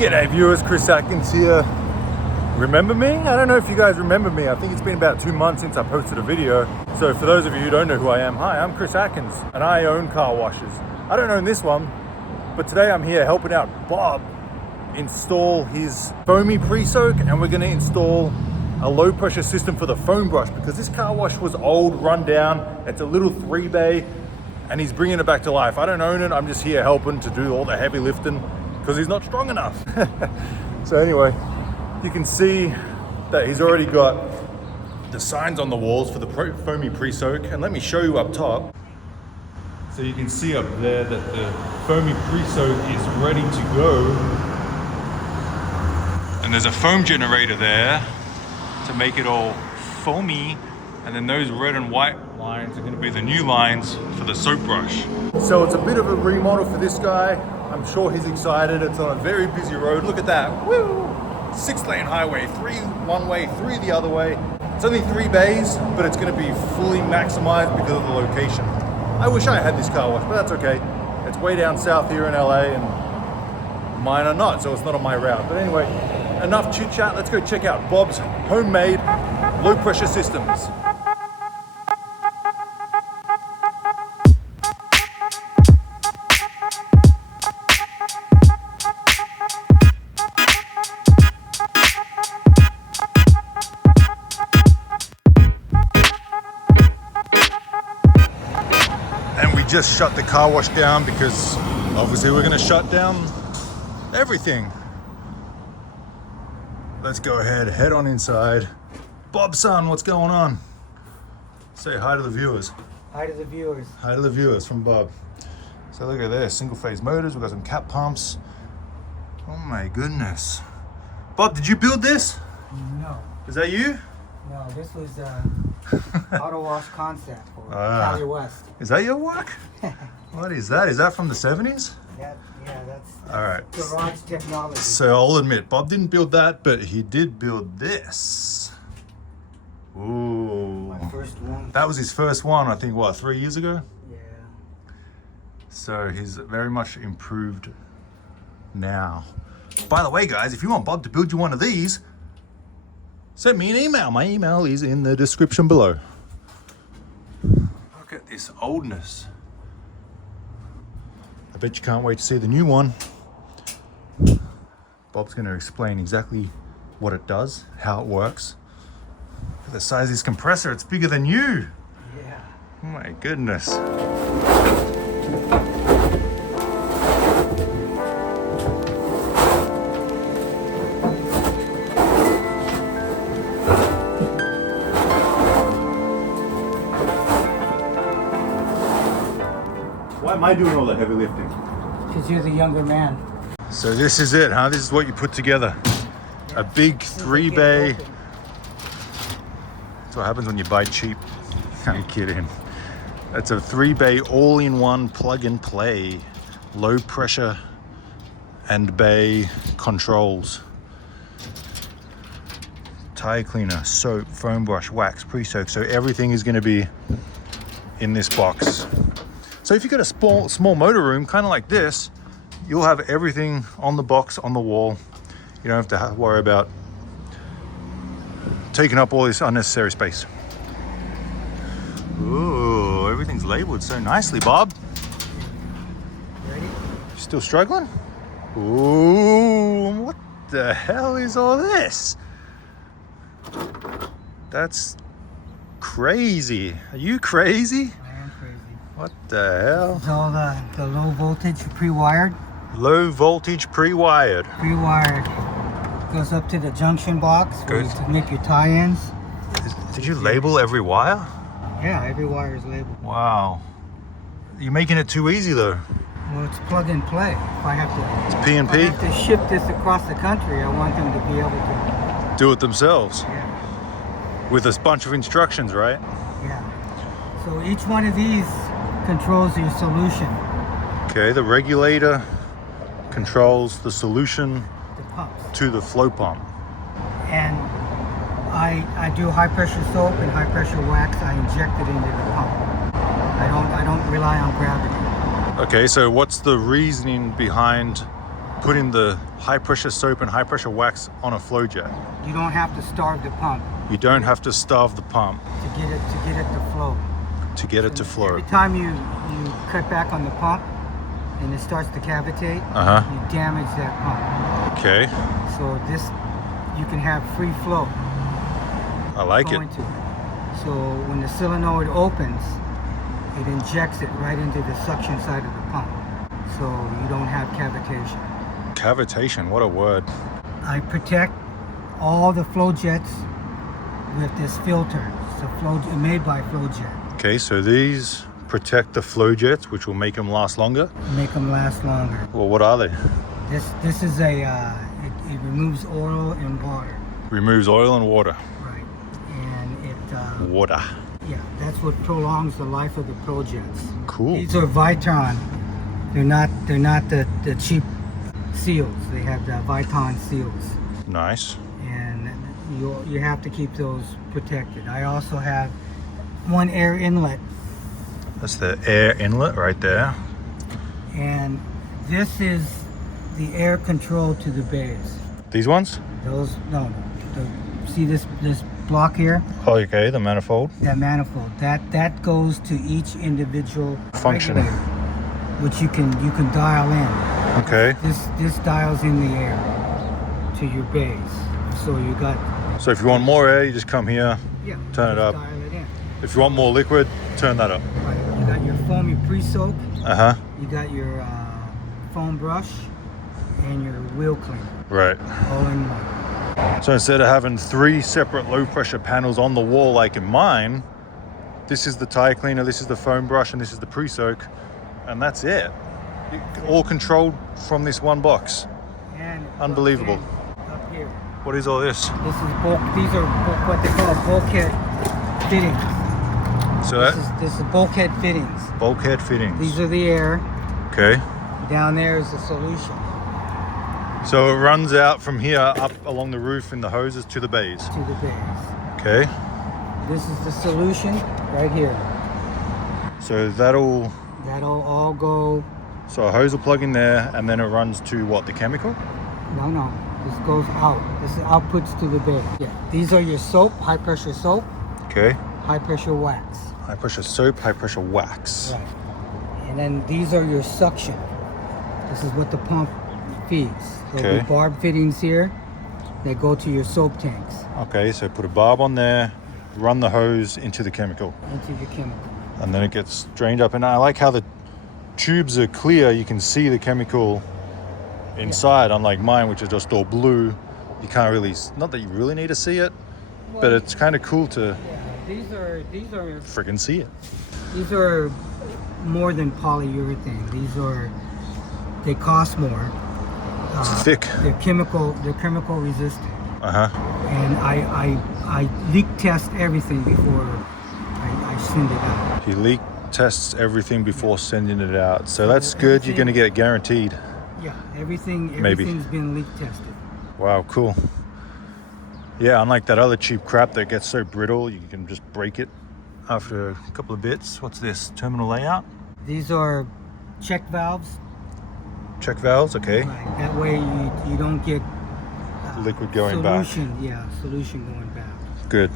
G'day viewers, Chris Atkins here. Remember me? I don't know if you guys remember me. I think it's been about 2 months since I posted a video. So for those of you who don't know who I am, hi, I'm Chris Atkins and I own car washes. I don't own this one, but today I'm here helping out Bob install his foamy pre-soak, and we're gonna install a low pressure system for the foam brush because this car wash was old, run down. It's a little 3-bay and he's bringing it back to life. I don't own it, I'm just here helping to do all the heavy lifting because he's not strong enough. So anyway, you can see that he's already got the signs on the walls for the foamy pre-soak, and let me show you up top. So you can see up there that the foamy pre-soak is ready to go. And there's a foam generator there to make it all foamy. And then those red and white lines are going to be the new lines for the soap brush. So it's a bit of a remodel for this guy. I'm sure he's excited. It's on a very busy road. Look at that. Woo! 6-lane highway, 3 one way, 3 the other way. It's only 3 bays, but it's going to be fully maximized because of the location. I wish I had this car wash, but that's okay. It's way down south here in LA and mine are not, so it's not on my route. But anyway, enough chit chat. Let's go check out Bob's homemade low pressure systems. Just shut the car wash down because obviously we're going to shut down everything. Let's go ahead, head on inside. Bob son, what's going on? Say hi to the viewers. Hi to the viewers. Hi to the viewers from Bob. So look at this, single phase motors. We've got some cap pumps. Oh my goodness. Bob, did you build this? No. Is that you? No, this was auto wash concept for Cali West. Is that your work? What is that? Is that from the 70s? Yeah, that's all right. Garage technology. So I'll admit, Bob didn't build that, but he did build this. Ooh. My first one. That was his first one, I think, what, 3 years ago? Yeah. So he's very much improved now. By the way, guys, if you want Bob to build you one of these, send me an email. My email is in the description below. Look at this oldness. I bet you can't wait to see the new one. Bob's going to explain exactly what it does, how it works. Look at the size of this compressor. It's bigger than you. Yeah. Oh my goodness. Why am I doing all the heavy lifting? Because you're the younger man. So this is it, huh? This is what you put together. A big 3-bay. That's what happens when you buy cheap. I'm kidding. That's a 3-bay all-in-one plug-and-play, low pressure and bay controls. Tire cleaner, soap, foam brush, wax, pre-soak. So everything is going to be in this box. So if you've got a small motor room, kind of like this, you'll have everything on the box, on the wall. You don't have to worry about taking up all this unnecessary space. Ooh, everything's labeled so nicely, Bob. Ready? Still struggling? Ooh, what the hell is all this? That's crazy. Are you crazy? What the hell? It's all the low voltage pre-wired. Low voltage pre-wired. Pre-wired. Goes up to the junction box where you can make your tie-ins. Did you label every wire? Yeah, every wire is labeled. Wow. You're making it too easy though. Well, it's plug and play. If I have to, it's P&P? if I have to ship this across the country, I want them to be able to do it themselves. Yeah. With a bunch of instructions, right? Yeah. So each one of these controls your solution. Okay, the regulator controls the solution The pumps. to the flow pump. And I do high pressure soap and high pressure wax. I inject it into the pump. I don't rely on gravity. Okay, so what's the reasoning behind putting the high pressure soap and high pressure wax on a flow jet. You don't have to starve the pump You don't have to starve the pump to get it to flow. to get it to flow. Every time you cut back on the pump and it starts to cavitate, you damage that pump. Okay, So this, you can have free flow. I like it. going to. So when the solenoid opens, it injects it right into the suction side of the pump. So you don't have cavitation. Cavitation, what a word. I protect all the flow jets with this filter. It's a made by FlowJet. Okay, so these protect the flow jets, which will make them last longer. Make them last longer. Well, what are they? This is a it removes oil and water. Removes oil and water. Right. And it Water. yeah, that's what prolongs the life of the Pro Jets. Cool. These are Viton. They're not the cheap seals. They have the Viton seals. Nice. And you have to keep those protected. I also have one air inlet, That's the air inlet right there. and this is the air control to the bays. These ones? Those see this block here, Oh, okay, the manifold. that manifold, that goes to each individual Function. regulator, which you can dial in. Okay. This dials in the air to your bays. So you got So if you want more air, you just come here. Turn it just up. Dial it in. If you want more liquid, turn that up. Right. You got your foamy pre-soak. Uh-huh. You got your foam brush and your wheel cleaner Right. all in one. So instead of having 3 separate low pressure panels on the wall like in mine, this is the tire cleaner, this is the foam brush, and this is the pre-soak, and that's it. All controlled from this one box. And Unbelievable. up here. What is all this? This is these are what they call bulkhead fittings. So that This is bulkhead fittings. bulkhead fittings. These are the air. Okay. Down there is the solution So it runs out from here up along the roof in the hoses to the bays. to the bays. Okay. This is the solution right here. So that'll That'll all go. so a hose will plug in there and then it runs to what, the chemical? No. This goes out. This outputs to the bay. Yeah. These are your soap, high pressure soap, Okay. high pressure wax. High pressure soap, high pressure wax. Right. And then these are your suction. This is what the pump feeds. There'll Okay. be barb fittings here that go to your soap tanks, Okay, so put a barb on there, run the hose into the chemical, into your chemical. and then it gets drained up. And I like how the tubes are clear. You can see the chemical inside, unlike mine, which is just all blue. You can't really, not that you really need to see it, but it's kind of cool to Yeah, these are freaking see it. these are more than polyurethane. They cost more. It's thick. They're chemical resistant. Uh-huh. And I leak test everything before I send it out. He leak tests everything before sending it out. So that's good. You're going to get it guaranteed. Yeah, Maybe. everything's been leak tested. Wow, cool. Yeah, unlike that other cheap crap that gets so brittle, you can just break it after a couple of bits. What's this? Terminal layout? These are check valves. Check valves, okay. Right. That way you don't get Liquid going back. Solution going back. Good.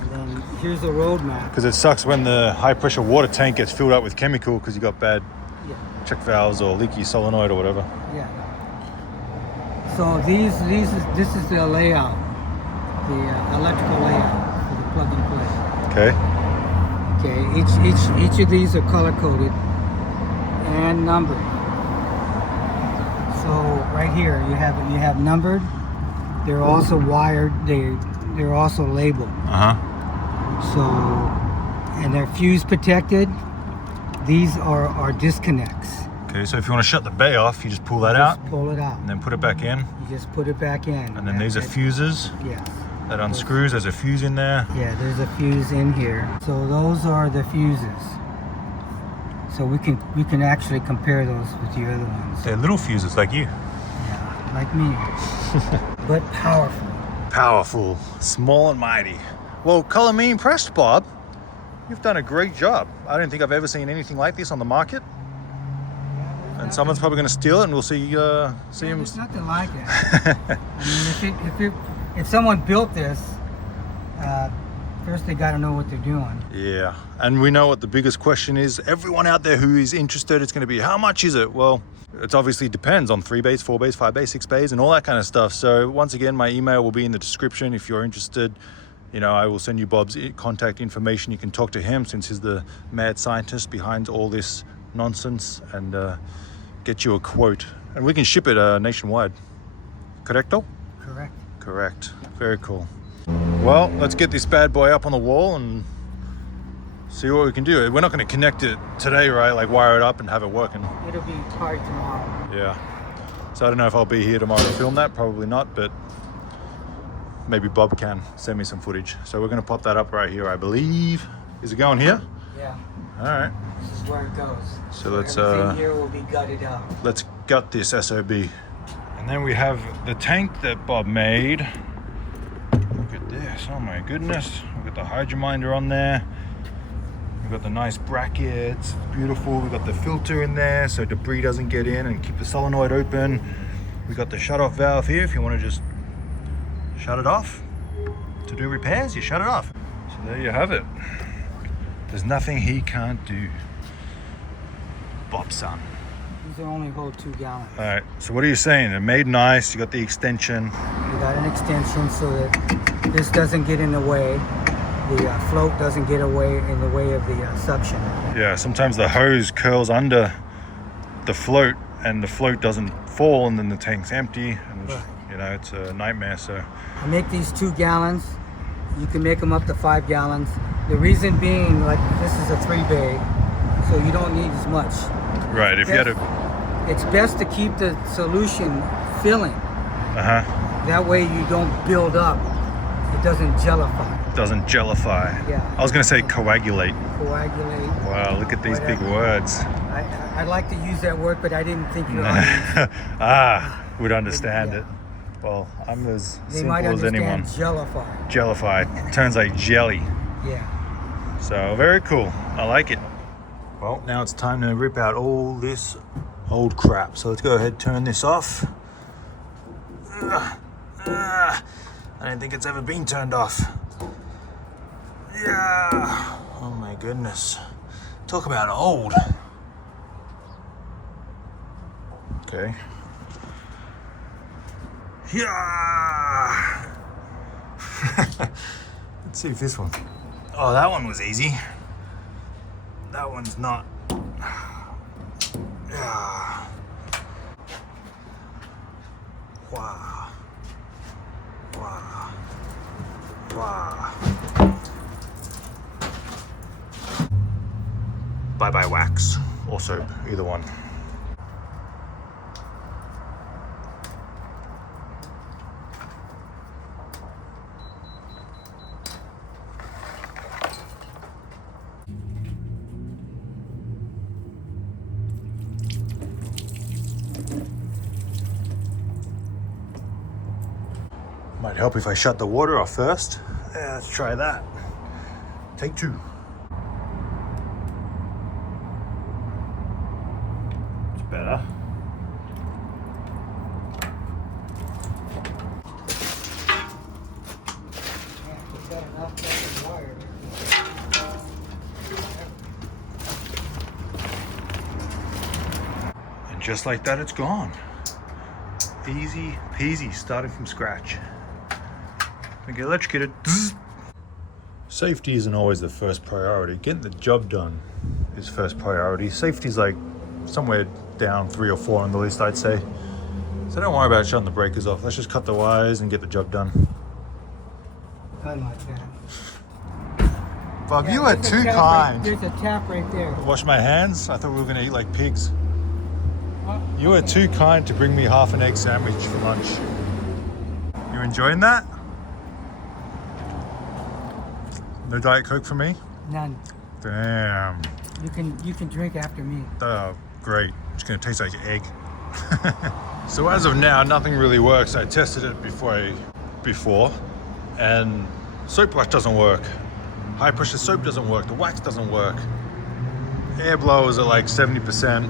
And then here's a roadmap. Because it sucks when the high pressure water tank gets filled up with chemical because you got bad Yeah. check valves or leaky solenoid or whatever. Yeah. So this is the layout, the electrical layout for the plug and play. Okay. Okay. Each of these are color coded and numbered. So right here you have numbered. They're also wired. They're also labeled. Uh-huh. So, and they're fuse protected. These are disconnects. Okay, so if you want to shut the bay off, you just pull that out Just pull it out. and then put it back in. You just put it back in. And then these are fuses. Yeah. That unscrews. There's a fuse in there. Yeah, there's a fuse in here. So those are the fuses. So we can actually compare those with the other ones. They're little fuses like you. Yeah, like me. But powerful. Powerful, small and mighty. Well, color me impressed, Bob. You've done a great job. I don't think I've ever seen anything like this on the market. And someone's probably going to steal it, and we'll see him. There's nothing like that. I mean, if someone built this, first they got to know what they're doing. Yeah, and we know what the biggest question is. Everyone out there who is interested, it's going to be, how much is it? Well, it obviously depends on 3 bays, 4 bays, 5 bays, 6 bays, and all that kind of stuff. So once again, my email will be in the description if you're interested. You know, I will send you Bob's contact information. You can talk to him since he's the mad scientist behind all this nonsense, and get you a quote. And we can ship it nationwide. Correcto? Correct. Correct. Very cool. Well, let's get this bad boy up on the wall and see what we can do. We're not going to connect it today, right? Like wire it up and have it working. It'll be hard tomorrow. Yeah. So I don't know if I'll be here tomorrow to film that. Probably not, but maybe Bob can send me some footage. So we're going to pop that up right here, I believe. Is it going here? Yeah. All right. This is where it goes. So let's everything here will be gutted out. Let's gut this SOB. And then we have the tank that Bob made. Look at this. Oh my goodness. We've got the hydrominder on there. We've got the nice brackets. Beautiful. We've got the filter in there so debris doesn't get in and keep the solenoid open. We've got the shut-off valve here if you want to just shut it off. To do repairs, you shut it off. So there you have it. There's nothing he can't do. Bob's son. These will only hold 2 gallons. All right, so what are you saying? They're made nice, you got the extension. You got an extension so that this doesn't get in the way. The float doesn't get away in the way of the suction. Yeah, sometimes the hose curls under the float and the float doesn't fall and then the tank's empty. And Right. you know, it's a nightmare, so. I make these 2 gallons. You can make them up to 5 gallons. The reason being, like, this is a 3 bay, so you don't need as much. Right, if you had a, It's best to keep the solution filling. That way you don't build up. It doesn't gellify. doesn't gellify. Yeah. I was gonna say coagulate. Coagulate. Wow, look at these big Whatever. words. I like to use that word, but I didn't think your audience. Would understand Yeah. it. Well, I'm as They simple might as anyone. understand gellify. Jellify turns like jelly. Yeah. So very cool. I like it. Well, now it's time to rip out all this old crap. So let's go ahead and turn this off. I don't think it's ever been turned off. Yeah. Oh my goodness. Talk about old. Okay. Yeah. Let's see if this one. Oh, that one was easy. That one's not. Yeah. Wow. Wow. Wow. Bye-bye wax or soap, either one. Might help if I shut the water off first. Yeah, let's try that. Take 2. It's better. And just like that, it's gone. Easy peasy, starting from scratch. We get electrocuted. Safety isn't always the first priority. Getting the job done is first priority. Safety's like somewhere down 3 or 4 on the list, I'd say. So don't worry about shutting the breakers off. Let's just cut the wires and get the job done. Unlike that. Bob, Yeah, you are there's a too tap kind. There's a tap right there. Wash my hands? I thought we were gonna eat like pigs. Oh, You are too kind to bring me half an egg sandwich for lunch. You enjoying that? No Diet Coke for me? None. Damn. You can drink after me. Oh, great. It's gonna taste like egg. So as of now, nothing really works. I tested it before, and soap brush doesn't work. High pressure soap doesn't work. The wax doesn't work. Air blowers are like 70%.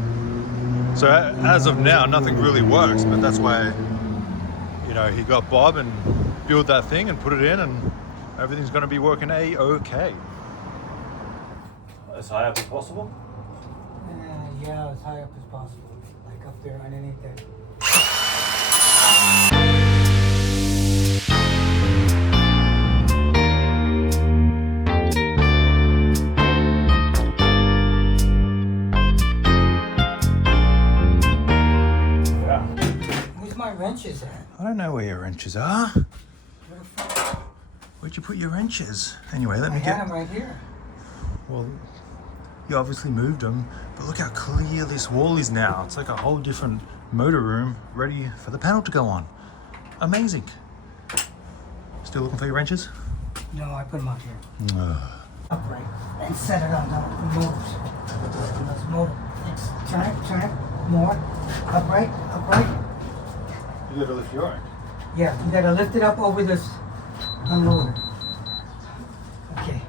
So as of now, nothing really works, but that's why, you know, he got Bob and built that thing and put it in, and everything's going to be working A-OK. As high up as possible? Yeah, as high up as possible. Like up there underneath there. Where's my wrenches at? I don't know where your wrenches are. Where'd you put your wrenches? Anyway, let me I had them right here. Well, you obviously moved them, but look how clear this wall is now. It's like a whole different motor room ready for the panel to go on. Amazing. Still looking for your wrenches? No, I put them up here. Upright and set it on the motors. Let's move it. Turn it, more. Upright. You gotta lift your own. Yeah, you gotta lift it up over this unloader. Okay.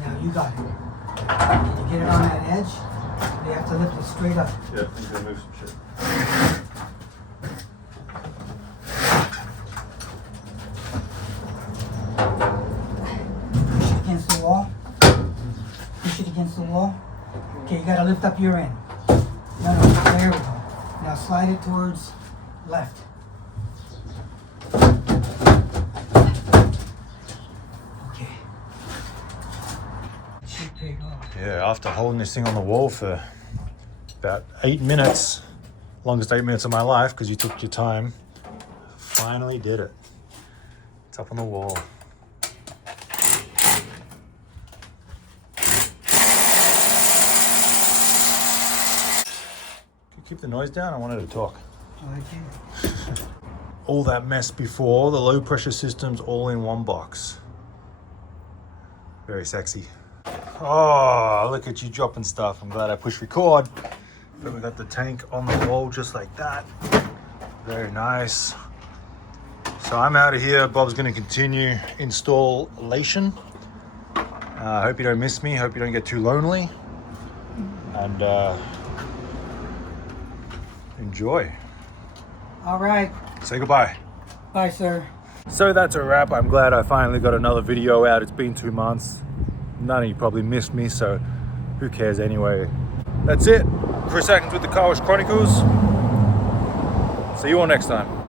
Now you got it. Can you get it on that edge? You have to lift it straight up. Yeah, I'm gonna move some shit. Push it against the wall. Push it against the wall. Okay, you gotta lift up your end. No, there we go. Now slide it towards left. Okay. Should take off. Yeah, after holding this thing on the wall for about 8 minutes, longest 8 minutes of my life because you took your time, finally did it. It's up on the wall. Can you keep the noise down? I wanted to talk. Okay. All that mess before, the low pressure systems all in one box. Very sexy. Oh, look at you dropping stuff. I'm glad I pushed record. But we got the tank on the wall just like that. Very nice. So I'm out of here. Bob's gonna continue installation. I hope you don't miss me. Hope you don't get too lonely. And enjoy. All right. Say goodbye. Bye, sir. So that's a wrap. I'm glad I finally got another video out. It's been 2 months. None of you probably missed me, so who cares anyway. That's it. Chris Atkins with the Car Wash Chronicles. See you all next time.